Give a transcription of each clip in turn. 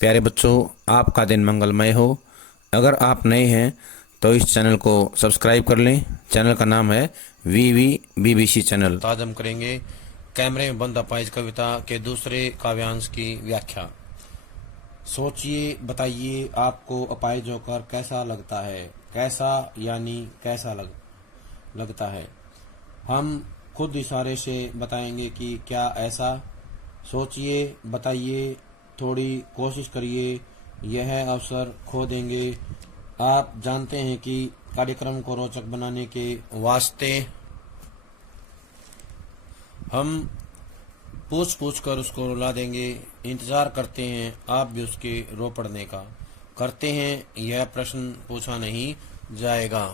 प्यारे बच्चों, आपका दिन मंगलमय हो। अगर आप नए हैं तो इस चैनल को सब्सक्राइब कर लें। चैनल का नाम है वीवी बीबीसी चैनल। आज हम करेंगे कैमरे में बंद अपाहिज कविता के दूसरे काव्यांश की व्याख्या। सोचिए, बताइए आपको अपाहिज होकर कैसा लगता है। कैसा यानी कैसा लगता है। हम खुद इशारे से बताएंगे कि क्या ऐसा। सोचिए, बताइए, थोड़ी कोशिश करिए, यह अवसर खो देंगे। आप जानते हैं कि कार्यक्रम को रोचक बनाने के वास्ते हम पूछ पूछ कर उसको रुला देंगे। इंतजार करते हैं आप भी उसके रो पड़ने का। करते हैं, यह प्रश्न पूछा नहीं जाएगा।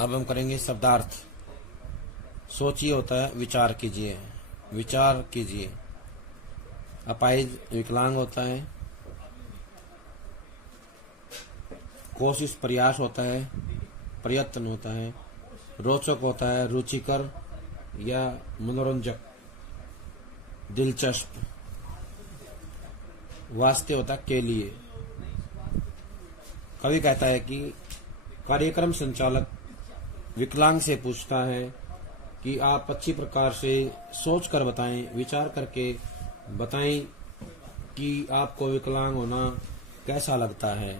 अब हम करेंगे शब्दार्थ। सोचिए होता है विचार कीजिए, विचार कीजिए। अपाहिज विकलांग होता है। कोशिश प्रयास होता है, प्रयत्न होता है। रोचक होता है रुचिकर या मनोरंजक, दिलचस्प। वास्ते होता है के लिए। कवि कहता है कि कार्यक्रम संचालक विकलांग से पूछता है कि आप अच्छी प्रकार से सोच कर बताएं, विचार करके बताएं कि आपको विकलांग होना कैसा लगता है।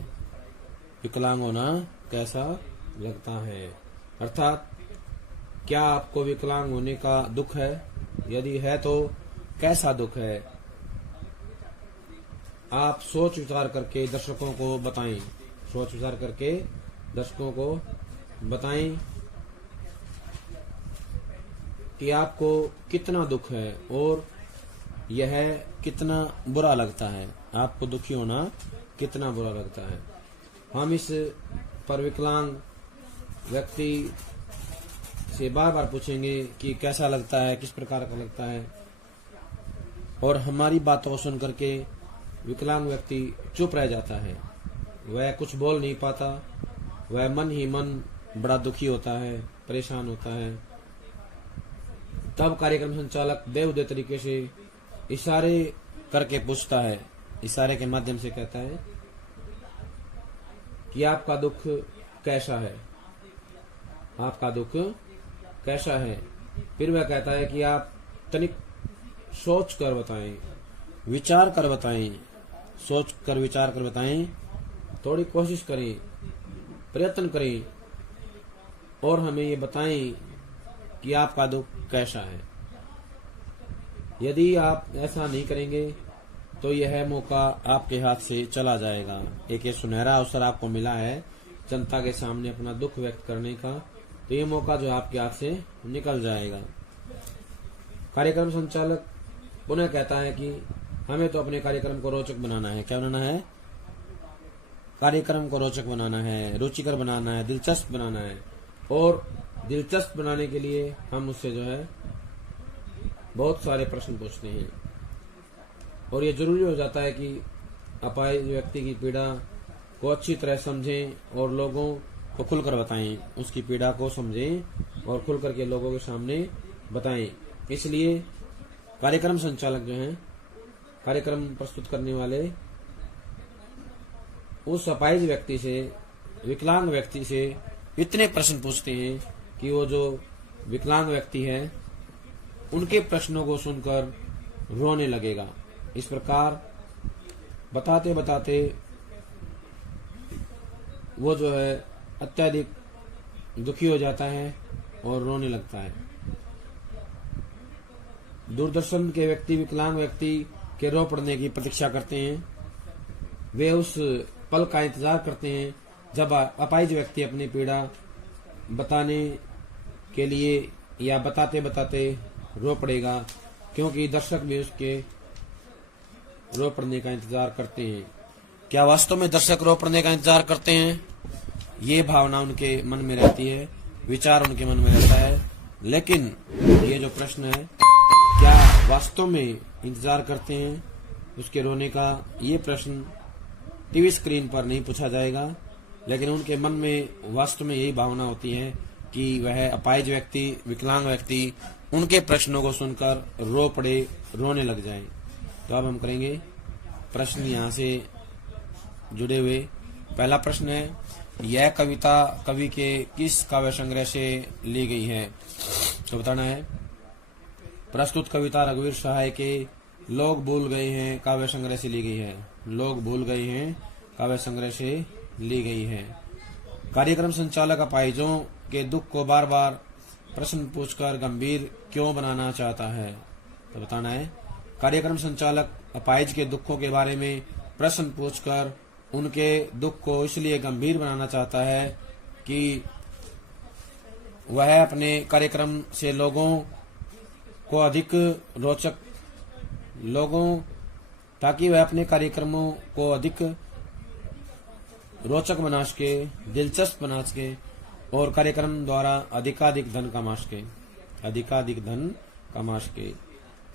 विकलांग होना कैसा लगता है अर्थात क्या आपको विकलांग होने का दुख है। यदि है तो कैसा दुख है। आप सोच विचार करके दर्शकों को बताएं। सोच विचार करके दर्शकों को बताएं कि आपको कितना दुख है और यह कितना बुरा लगता है। आपको दुखी होना कितना बुरा लगता है। हम इस पर विकलांग व्यक्ति से बार बार पूछेंगे कि कैसा लगता है, किस प्रकार का लगता है। और हमारी बातों को सुन करके विकलांग व्यक्ति चुप रह जाता है। वह कुछ बोल नहीं पाता। वह मन ही मन बड़ा दुखी होता है, परेशान होता है। तब कार्यक्रम संचालक बेहुदे तरीके से इशारे करके पूछता है। इशारे के माध्यम से कहता है कि आपका दुख कैसा है। आपका दुख कैसा है। फिर वह कहता है कि आप तनिक सोच कर बताएं, विचार कर बताएं। सोच कर विचार कर बताएं। थोड़ी कोशिश करें, प्रयत्न करें और हमें ये बताएं कि आपका दुख कैसा है। यदि आप ऐसा नहीं करेंगे तो यह मौका आपके हाथ से चला जाएगा। एक ये सुनहरा अवसर आपको मिला है जनता के सामने अपना दुख व्यक्त करने का, तो ये मौका जो आपके हाथ से निकल जाएगा। कार्यक्रम संचालक पुनः कहता है कि हमें तो अपने कार्यक्रम को रोचक बनाना है। क्या बनाना है। कार्यक्रम को रोचक बनाना है, रुचिकर बनाना है, दिलचस्प बनाना है। और दिलचस्प बनाने के लिए हम उससे जो है बहुत सारे प्रश्न पूछते हैं। और ये जरूरी हो जाता है कि अपाहिज व्यक्ति की पीड़ा को अच्छी तरह समझें और लोगों को खुलकर बताएं। उसकी पीड़ा को समझें और खुलकर के लोगों के सामने बताएं। इसलिए कार्यक्रम संचालक जो हैं, कार्यक्रम प्रस्तुत करने वाले, उस अपाहिज व्यक्ति से, विकलांग व्यक्ति से इतने प्रश्न पूछते हैं कि वो जो विकलांग व्यक्ति है उनके प्रश्नों को सुनकर रोने लगेगा। इस प्रकार बताते बताते वो जो है अत्यधिक दुखी हो जाता है और रोने लगता है। दूरदर्शन के व्यक्ति विकलांग व्यक्ति के रो पड़ने की प्रतीक्षा करते हैं। वे उस पल का इंतजार करते हैं जब अपाहिज व्यक्ति अपनी पीड़ा बताने के लिए या बताते बताते रो पड़ेगा, क्योंकि दर्शक भी उसके रो पड़ने का इंतजार करते हैं। क्या वास्तव में दर्शक रो पड़ने का इंतजार करते हैं। ये भावना उनके मन में रहती है, विचार उनके मन में रहता है। लेकिन ये जो प्रश्न है, क्या वास्तव में इंतजार करते हैं उसके रोने का, ये प्रश्न टीवी स्क्रीन पर नहीं पूछा जाएगा। लेकिन उनके मन में वास्तव में यही भावना होती है कि वह अपाहिज व्यक्ति, विकलांग व्यक्ति उनके प्रश्नों को सुनकर रो पड़े, रोने लग जाए। तो अब हम करेंगे प्रश्न यहाँ से जुड़े हुए। पहला प्रश्न है, यह कविता कवि के किस काव्य संग्रह से ली गई है? तो बताना है। प्रस्तुत कविता रघुवीर सहाय के लोग भूल गए हैं काव्य संग्रह से ली गई है। लोग भूल गए हैं काव्य संग्रह से ली गई है। कार्यक्रम संचालक अपाहिजों के दुख को बार बार प्रश्न पूछकर गंभीर क्यों बनाना चाहता है? तो बताना है। कार्यक्रम संचालक अपाहिज के दुखों के बारे में प्रश्न पूछकर उनके दुख को इसलिए गंभीर बनाना चाहता है कि वह अपने कार्यक्रम से लोगों को अधिक रोचक ताकि वह अपने कार्यक्रमों को अधिक रोचक बना सके, दिलचस्प बना सके और कार्यक्रम द्वारा अधिकाधिक धन कमा सके।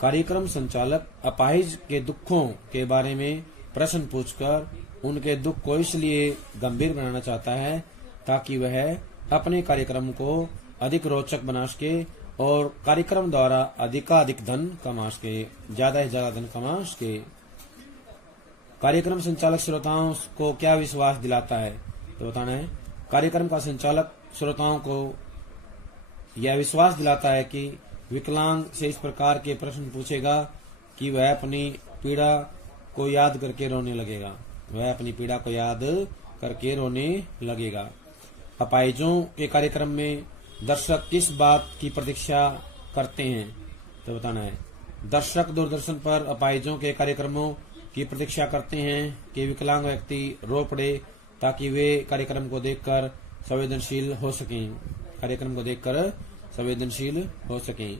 कार्यक्रम संचालक अपाहिज के दुखों के बारे में प्रश्न पूछकर उनके दुख को इसलिए गंभीर बनाना चाहता है ताकि वह अपने कार्यक्रम को अधिक रोचक बना सके और कार्यक्रम द्वारा अधिकाधिक धन कमा सके, ज्यादा से ज्यादा धन कमा सके। कार्यक्रम संचालक श्रोताओं को क्या विश्वास दिलाता है? तो बताना है। कार्यक्रम का संचालक श्रोताओं को यह विश्वास दिलाता है कि विकलांग से इस प्रकार के प्रश्न पूछेगा कि वह अपनी पीड़ा को याद करके रोने लगेगा। अपाहिजों के कार्यक्रम में दर्शक किस बात की प्रतीक्षा करते हैं? तो बताना है। दर्शक दूरदर्शन पर अपाहिजों के कार्यक्रमों की प्रतीक्षा करते हैं कि विकलांग व्यक्ति रो पड़े ताकि वे कार्यक्रम को देखकर संवेदनशील हो सकें।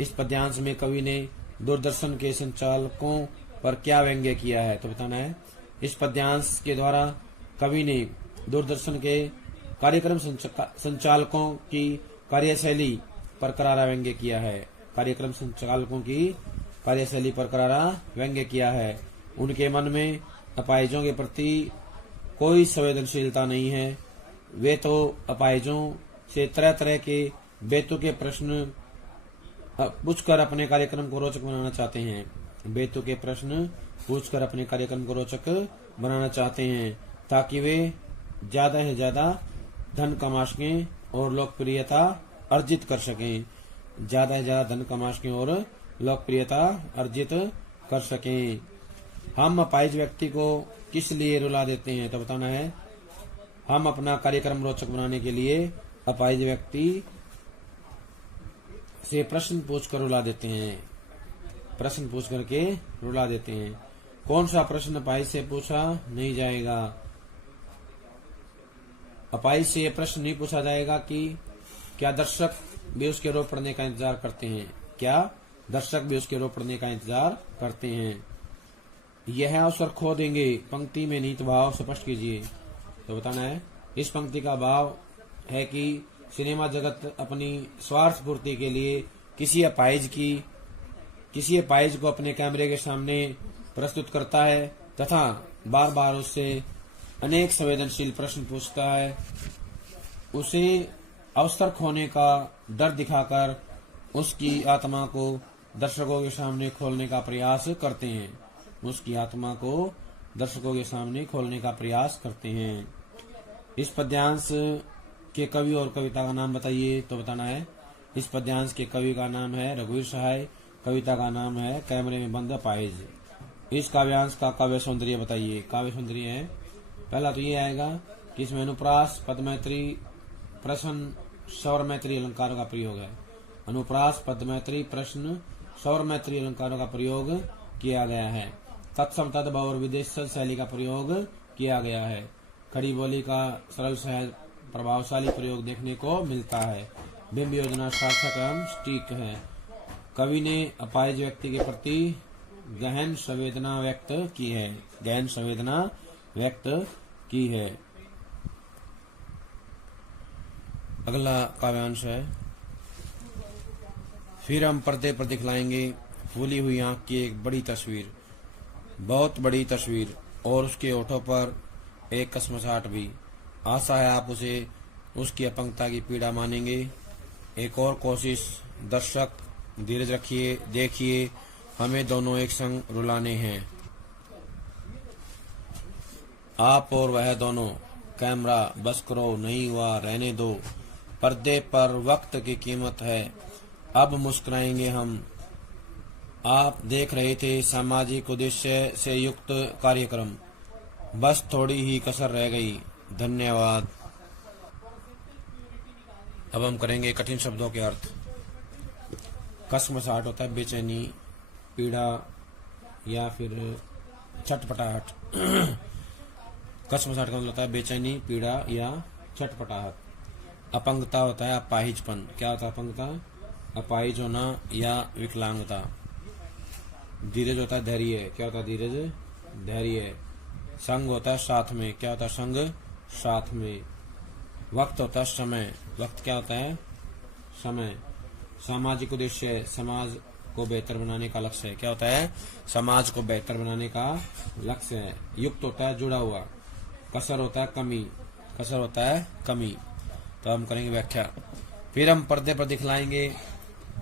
इस पद्यांश में कवि ने दूरदर्शन के संचालकों पर क्या व्यंग्य किया है? तो बताना है। इस पद्यांश के द्वारा कवि ने दूरदर्शन के कार्यक्रम संचालकों की कार्यशैली पर करारा व्यंग्य किया है। उनके मन में अपाहिजों के प्रति कोई संवेदनशीलता नहीं है। वे तो अपाहिजों से तरह तरह के बेतुके प्रश्न पूछकर अपने कार्यक्रम को रोचक बनाना चाहते हैं ताकि वे ज्यादा से ज्यादा धन कमा सकें और लोकप्रियता अर्जित कर सकें। हम अपाहिज व्यक्ति को किस लिए रुला देते हैं? तो बताना है। हम अपना कार्यक्रम रोचक बनाने के लिए अपाहिज व्यक्ति से प्रश्न पूछकर रुला देते हैं। कौन सा प्रश्न अपाहिज से पूछा नहीं जाएगा? अपाहिज से यह प्रश्न नहीं पूछा जाएगा कि क्या दर्शक भी उसके रो पड़ने का इंतजार करते हैं? यह अवसर खो देंगे पंक्ति में निहित भाव स्पष्ट कीजिए। तो बताना है। इस पंक्ति का भाव है कि सिनेमा जगत अपनी स्वार्थ पूर्ति के लिए किसी अपाहिज को अपने कैमरे के सामने प्रस्तुत करता है तथा बार बार उससे अनेक संवेदनशील प्रश्न पूछता है। उसे अवसर खोने का डर दिखाकर उसकी आत्मा को दर्शकों के सामने खोलने का प्रयास करते हैं। इस पद्यांश के कवि और कविता का नाम बताइए। तो बताना है। इस पद्यांश के कवि का नाम है रघुवीर सहाय, कविता का नाम है कैमरे में बंद अपाहिज। इस काव्यांश का काव्य सौंदर्य बताइए। काव्य सौंदर्य है, पहला तो ये आएगा कि इसमें अनुप्रास, पदमैत्री, प्रश्न, सौरमैत्री अलंकारों का प्रयोग है। अनुप्रास, पदमैत्री, प्रश्न, सौरमैत्री अलंकारों का प्रयोग किया गया है। तत्सम, तद्भव और विदेशज शैली का प्रयोग किया गया है। खड़ी बोली का सरल सहज प्रभावशाली प्रयोग देखने को मिलता है। बिंब योजना सार्थक एवं सटीक है। कवि ने अपाहिज व्यक्ति के प्रति गहन संवेदना व्यक्त की है। अगला काव्यांश है। फिर हम पर्दे पर दिखलाएंगे फूली हुई आंख की एक बड़ी तस्वीर, बहुत बड़ी तस्वीर, और उसके होठों पर एक कसमसाहट भी। आशा है आप उसे उसकी अपंगता की पीड़ा मानेंगे। एक और कोशिश। दर्शक धीरज रखिए, देखिए हमें दोनों एक संग रुलाने हैं। आप और वह दोनों, कैमरा बस करो, नहीं हुआ रहने दो, पर्दे पर वक्त की कीमत है, अब मुस्कुराएंगे हम। आप देख रहे थे सामाजिक उद्देश्य से युक्त कार्यक्रम, बस थोड़ी ही कसर रह गई। धन्यवाद। अब हम करेंगे कठिन शब्दों के अर्थ। कसमसाहट होता है बेचैनी, पीड़ा या फिर छटपटाहट। कसमसाहट का मतलब होता है बेचैनी, पीड़ा या छटपटाहट। अपंगता होता है अपाहिजपन। क्या होता है अपंगता? अपाहिज होना या विकलांगता। धीरज होता है धैर्य। क्या होता है धीरज? धैर्य। संग होता है साथ में। क्या होता है संग? साथ में। वक्त होता है समय। वक्त क्या होता है? समय। सामाजिक उद्देश्य, समाज को बेहतर बनाने का लक्ष्य है। क्या होता है? समाज को बेहतर बनाने का लक्ष्य है। युक्त होता है जुड़ा हुआ। कसर होता है कमी। कसर होता है कमी। तो हम करेंगे व्याख्या। फिर हम पर्दे पर दिखलाएंगे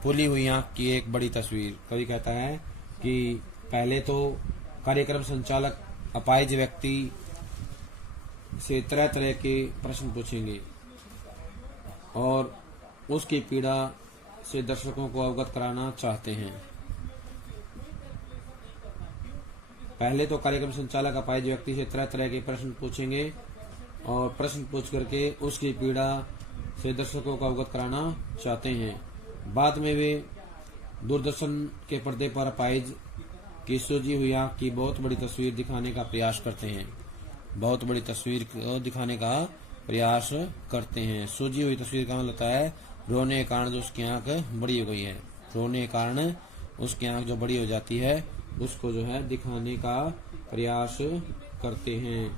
फूली हुई आंख की एक बड़ी तस्वीर। कवि कहता है कि पहले तो कार्यक्रम संचालक अपाहिज व्यक्ति से तरह तरह के प्रश्न पूछेंगे और उसकी पीड़ा से दर्शकों को अवगत कराना चाहते हैं। पहले तो कार्यक्रम संचालक अपाहिज व्यक्ति से तरह तरह के प्रश्न पूछेंगे और प्रश्न पूछ करके उसकी पीड़ा से दर्शकों को अवगत कराना चाहते हैं। बाद में वे दूरदर्शन के पर्दे पर अपाहिज की सूजी हुई आंख की बहुत बड़ी तस्वीर दिखाने का प्रयास करते हैं। बहुत बड़ी तस्वीर को दिखाने का प्रयास करते हैं। सूजी हुई तस्वीर का मतलब होता है रोने के कारण जो उसकी आंख बड़ी हो गई है। रोने के कारण उसकी आंख जो बड़ी हो जाती है उसको जो है दिखाने का प्रयास करते हैं।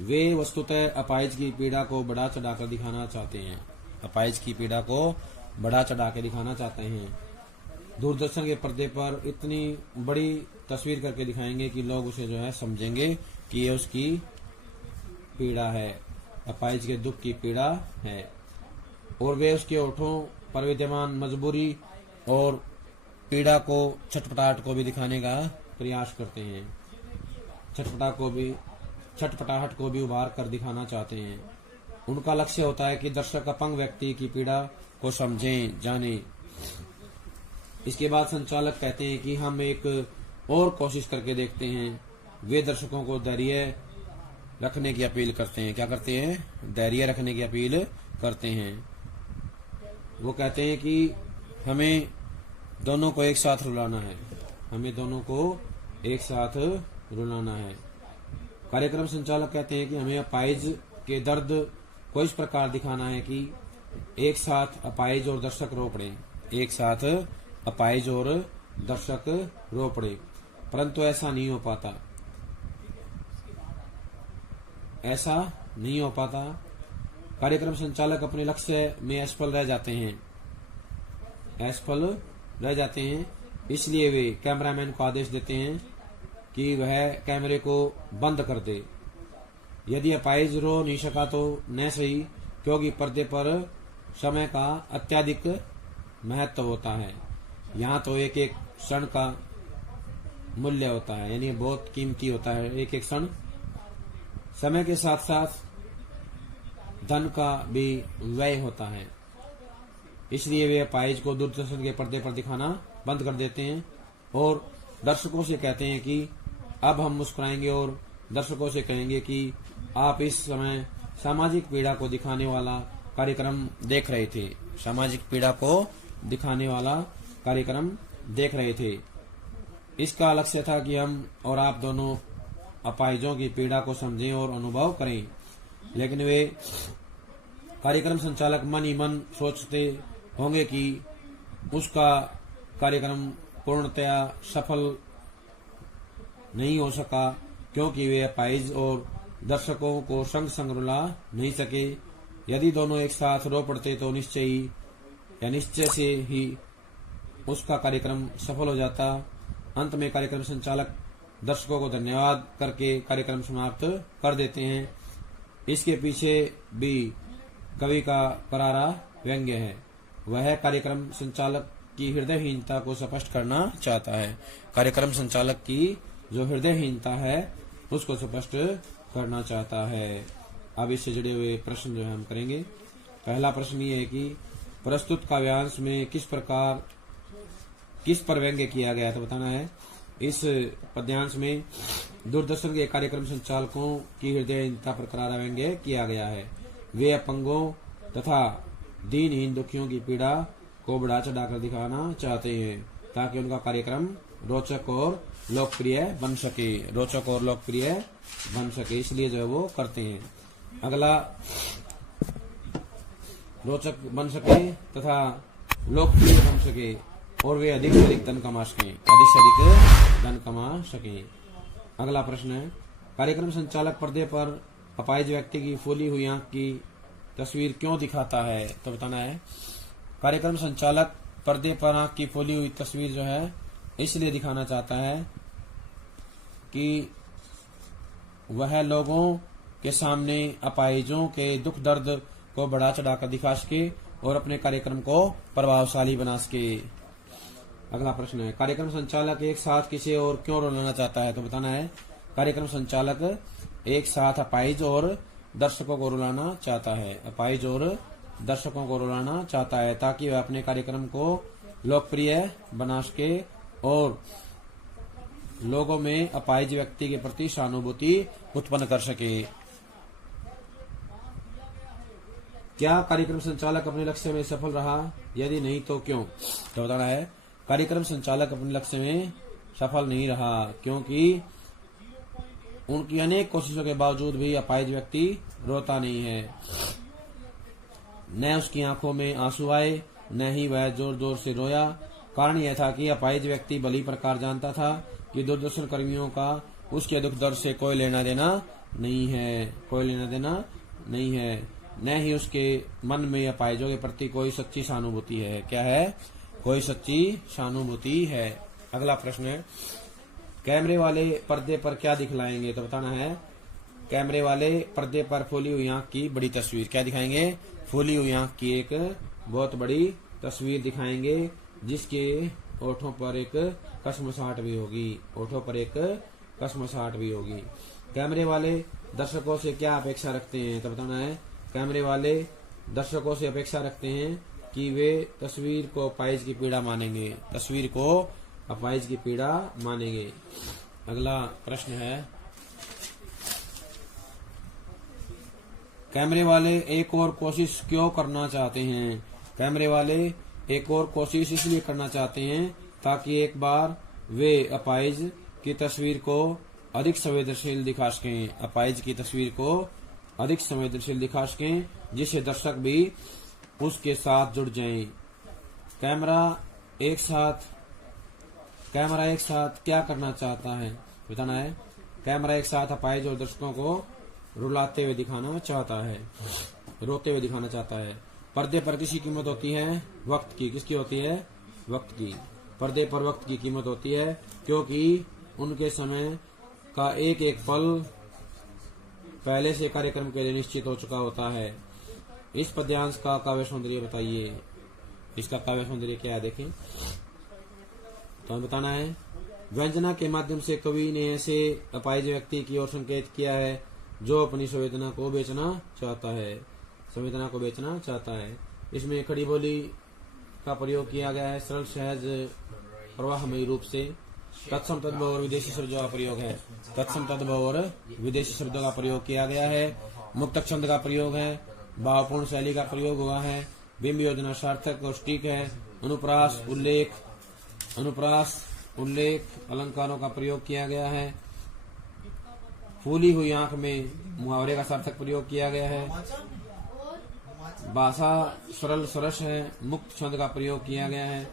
वे वस्तुतः अपाहिज की पीड़ा को बढ़ा चढ़ाकर दिखाना चाहते हैं। अपाहिज की पीड़ा को बढ़ा चढ़ा के दिखाना चाहते हैं। दूरदर्शन के पर्दे पर इतनी बड़ी तस्वीर करके दिखाएंगे कि लोग उसे जो है समझेंगे कि ये उसकी पीड़ा है, अपाहिज के दुख की पीड़ा है। और वे उसके होठों पर विद्यमान मजबूरी और पीड़ा को, छटपटाहट को भी दिखाने का प्रयास करते हैं। छटपटाहट को भी उभार कर दिखाना चाहते हैं। उनका लक्ष्य होता है कि दर्शक अपंग व्यक्ति की पीड़ा को समझें, जाने। इसके बाद संचालक कहते हैं कि हम एक और कोशिश करके देखते हैं। वे दर्शकों को धैर्य रखने की अपील करते हैं। क्या करते हैं? धैर्य रखने की अपील करते हैं। वो कहते हैं कि हमें दोनों को एक साथ रुलाना है। हमें दोनों को एक साथ रुलाना है। कार्यक्रम संचालक कहते हैं कि हमें अपाहिज के दर्द को इस प्रकार दिखाना है कि एक साथ अपाहिज और दर्शक रो पड़े। एक साथ अपाहिज और दर्शक रो पड़े, परंतु ऐसा नहीं हो पाता। ऐसा नहीं हो पाता। कार्यक्रम संचालक अपने लक्ष्य में असफल रह जाते हैं। इसलिए वे कैमरामैन को आदेश देते हैं कि वह कैमरे को बंद कर दे। यदि अपाहिज रो नहीं सका तो न सही, क्योंकि पर्दे पर समय का अत्यधिक महत्व होता है। यहाँ तो एक एक क्षण का मूल्य होता है, यानी बहुत कीमती होता है एक एक क्षण। समय के साथ साथ धन का भी व्यय होता है। इसलिए वे अपाहिज को दूरदर्शन के पर्दे पर दिखाना बंद कर देते हैं और दर्शकों से कहते हैं कि अब हम मुस्कुराएंगे और दर्शकों से कहेंगे कि आप इस समय सामाजिक पीड़ा को दिखाने वाला कार्यक्रम देख रहे थे। सामाजिक पीड़ा को दिखाने वाला कार्यक्रम देख रहे थे। इसका लक्ष्य था कि हम और आप दोनों अपाहिजों की पीड़ा को समझें और अनुभव करें। लेकिन वे कार्यक्रम संचालक मन ही मन सोचते होंगे कि उसका कार्यक्रम पूर्णतया सफल नहीं हो सका, क्योंकि वे अपाहिज और दर्शकों को संग संग रुला नहीं सके। यदि दोनों एक साथ रो पड़ते तो निश्चय से ही उसका कार्यक्रम सफल हो जाता। अंत में कार्यक्रम संचालक दर्शकों को धन्यवाद करके कार्यक्रम समाप्त कर देते हैं। इसके पीछे भी कवि का करारा व्यंग्य है। वह कार्यक्रम संचालक की हृदयहीनता को स्पष्ट करना चाहता है। कार्यक्रम संचालक की जो हृदयहीनता है उसको स्पष्ट करना चाहता है। अब इससे जुड़े हुए प्रश्न जो है हम करेंगे। पहला प्रश्न ये है कि प्रस्तुत काव्यांश में किस पर व्यंग्य किया गया, तो बताना है। इस पद्यांश में दूरदर्शन के कार्यक्रम संचालकों की हृदयहीनता पर करारा व्यंग्य किया गया है। वे अपंगों तथा दीनहीन दुखियों की पीड़ा को बढ़ा चढ़ाकर दिखाना चाहते हैं ताकि उनका कार्यक्रम रोचक और लोकप्रिय बन सके। रोचक और लोकप्रिय बन सके, इसलिए जो है वो करते हैं। अगला, रोचक बन सके तथा लोकप्रिय बन सके और वे अधिक से अधिक धन कमा सकें, अधिक से अधिक धन कमा सकें। अगला प्रश्न है, कार्यक्रम संचालक पर्दे पर अपाहिज व्यक्ति की फूली हुई आंख की तस्वीर क्यों दिखाता है, तो बताना है। कार्यक्रम संचालक पर्दे पर आंख की फूली हुई तस्वीर जो है इसलिए दिखाना चाहता है कि वह लोगों के सामने अपाहिजों के दुख दर्द को बढ़ा चढ़ाकर दिखा सके और अपने कार्यक्रम को प्रभावशाली बना सके। अगला प्रश्न है, कार्यक्रम संचालक एक साथ किसी और क्यों रुलाना चाहता है, तो बताना है। कार्यक्रम संचालक एक साथ अपाहिज और दर्शकों को रुलाना चाहता है। अपाहिज और दर्शकों को रुलाना चाहता है ताकि वह अपने कार्यक्रम को लोकप्रिय बना सके और लोगों में अपाहिज व्यक्ति के प्रति सहानुभूति उत्पन्न कर सके। क्या कार्यक्रम संचालक अपने लक्ष्य में सफल रहा, यदि नहीं तो क्यों, तो बताना है। कार्यक्रम संचालक अपने लक्ष्य में सफल नहीं रहा क्योंकि उनकी अनेक कोशिशों के बावजूद भी अपाहिज व्यक्ति रोता नहीं है। न उसकी आंखों में आंसू आए, न ही वह जोर जोर से रोया। कारण यह था कि अपाहिज व्यक्ति भली प्रकार जानता था कि दूरदर्शन कर्मियों का उसके दुख दर्द से कोई लेना देना नहीं है, कोई लेना देना नहीं है। न ही उसके मन में अपाहिजों के प्रति कोई सच्ची सहानुभूति है। क्या है? कोई सच्ची सहानुभूति है। अगला प्रश्न है, कैमरे वाले पर्दे पर क्या दिखलाएंगे, तो बताना है। कैमरे वाले पर्दे पर फूली हुई आंख की बड़ी तस्वीर क्या दिखाएंगे? फूली हुई आंख की एक बहुत बड़ी तस्वीर दिखाएंगे जिसके ओठों पर एक कसमसाहट भी होगी। ओठों पर एक कसमसाहट भी होगी। कैमरे वाले दर्शकों से क्या अपेक्षा रखते हैं, तो बताना है। कैमरे वाले दर्शकों से अपेक्षा रखते हैं कि वे तस्वीर को अपाहिज की पीड़ा मानेंगे। तस्वीर को अपाहिज की पीड़ा मानेंगे। अगला प्रश्न है, कैमरे वाले एक और कोशिश क्यों करना चाहते हैं? कैमरे वाले एक और कोशिश इसलिए करना चाहते हैं ताकि एक बार वे अपाहिज की तस्वीर को अधिक संवेदनशील दिखा सकें। अपाहिज की तस्वीर को अधिक संवेदनशील दिखा सकें जिससे दर्शक भी उसके साथ जुड़ जाएं। कैमरा एक साथ क्या करना चाहता है, बताना है। कैमरा एक साथ अपाहिज और दर्शकों को रुलाते हुए दिखाना चाहता है, रोते हुए दिखाना चाहता है। पर्दे पर किसी कीमत होती है? वक्त की। किसकी होती है? वक्त की। पर्दे पर वक्त की कीमत होती है क्योंकि उनके समय का एक एक पल पहले से कार्यक्रम के लिए निश्चित हो चुका होता है। इस पद्यांश का काव्य सौंदर्य बताइए। इसका काव्य सौंदर्य क्या है देखें, तो हमें बताना है। व्यंजना के माध्यम से कवि ने ऐसे अपाहिज व्यक्ति की ओर संकेत किया है जो अपनी संवेदना को बेचना चाहता है। संवेदना को बेचना चाहता है। इसमें खड़ी बोली का प्रयोग किया गया है। सरल सहज प्रवाहमयी रूप से तत्सम तद्भव और विदेशी शब्दों का प्रयोग है। तत्सम तद्भव और विदेशी शब्दों का प्रयोग किया गया है। मुक्तक छंद का प्रयोग है। भावपूर्ण शैली का प्रयोग हुआ है। बिंब योजना सार्थक और सटीक है। अनुप्रास उल्लेख अलंकारों का प्रयोग किया गया है। फूली हुई आंख में मुहावरे का सार्थक प्रयोग किया गया है। भाषा सरल सरस है। मुक्त छंद का प्रयोग किया गया है।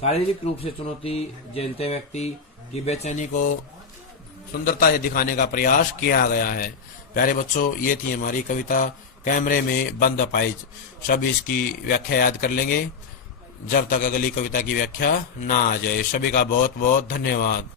शारीरिक रूप से चुनौती झेलते व्यक्ति की बेचैनी को सुंदरता से दिखाने का प्रयास किया गया है। प्यारे बच्चों, ये थी हमारी कविता कैमरे में बंद अपाहिज। सभी इसकी व्याख्या याद कर लेंगे जब तक अगली कविता की व्याख्या ना आ जाए। सभी का बहुत बहुत धन्यवाद।